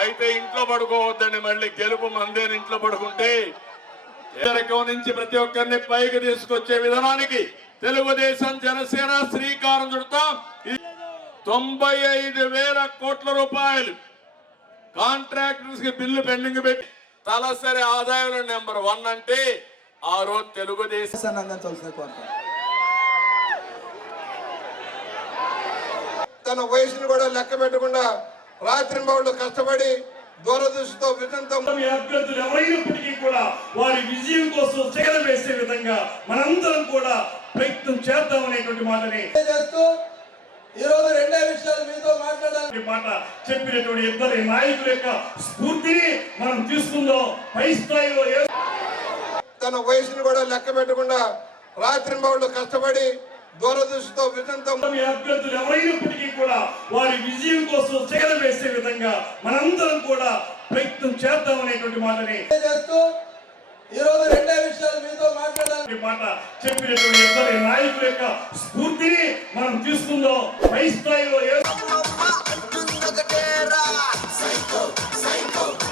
అయితే ఇంట్లో పడుకోవద్దండి మళ్ళీ గెలుపు మందేని ఇంట్లో పడుకుంటే ఎవరికో నుంచి ప్రతి ఒక్కరిని పైకి తీసుకొచ్చే విధానానికి తెలుగుదేశం జనసేన శ్రీకారం చుడతాం తొంభై ఐదు వేల కోట్ల రూపాయలు కాంట్రాక్టర్స్ కి బిల్లు పెండింగ్ పెట్టి తలసరి ఆదాయం నెంబర్ వన్ అంటే ఆ రోజు తెలుగుదేశం తన వయసును కూడా లెక్క పెట్టకుండా రాత్రింబౌళ్ళు కష్టపడి దూరదృష్టితో విజయంతో అభ్యర్థులు ఎవరైనప్పటికీ కూడా వారి విజయం కోసం చేయడం వేసే విధంగా మనందరం కూడా ప్రయత్నం చేద్దాం అనేటువంటి మాటని చేస్తూ ఈ రోజు రెండే విషయాలు మీతో మాట్లాడాలి మాట చెప్పినటువంటి ఇద్దరి నాయకుల యొక్క స్ఫూర్తిని మనం తీసుకుందాం పై స్థాయిలో తన వయసును కూడా లెక్క పెట్టకుండా రాత్రింబౌళ్ళు కష్టపడి దూరదృష్టితో విజయంతో అభ్యర్థులు ఎవరైనప్పటికీ కూడా వారి విజయం కోసం చేర వేసే విధంగా మనందరం కూడా ప్రయత్నం చేద్దాం అనేటువంటి మాటని చేస్తూ ఈ రోజు రెండే విషయాలు మీతో మాట్లాడాలి మాట చెప్పినటువంటి ఇద్దరు నాయకుల యొక్క స్ఫూర్తిని మనం తీసుకుందాం పై స్థాయిలో సైకో సైకో